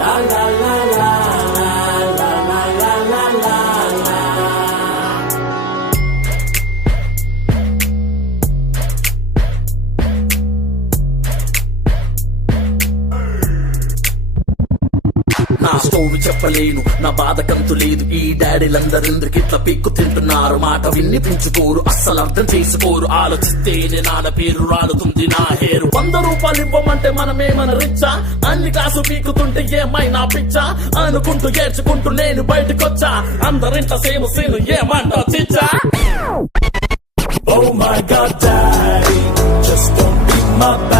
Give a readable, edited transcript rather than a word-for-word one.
La la la la la la la la la la. నా story చెప్పలేను, నా బాధ కంతు లేదు. ఈ డాడీలందరెందుకు ఇట్లా పీక్కు తింటున్నారు? మాట విన్ని పెంచుకోరు, అస్సలు అర్థం చేసుకోరు. ఆలోచిస్తేనే నాన్న పేరు రాలుతుంది నా హేరు. 100 రూపాయలు ఇవ్వమంటే మనమేమన రిచ్చా? అన్ని కాసు పీకుతుంటే ఏమైనా పిచ్చా? అనుకుంటూ ఏడ్చుకుంటూ నేను బయటకొచ్చా. అందరింట సేమ్ సీను ఏమంటా చిచ్చా? Oh my God, daddy, just don't beat my back.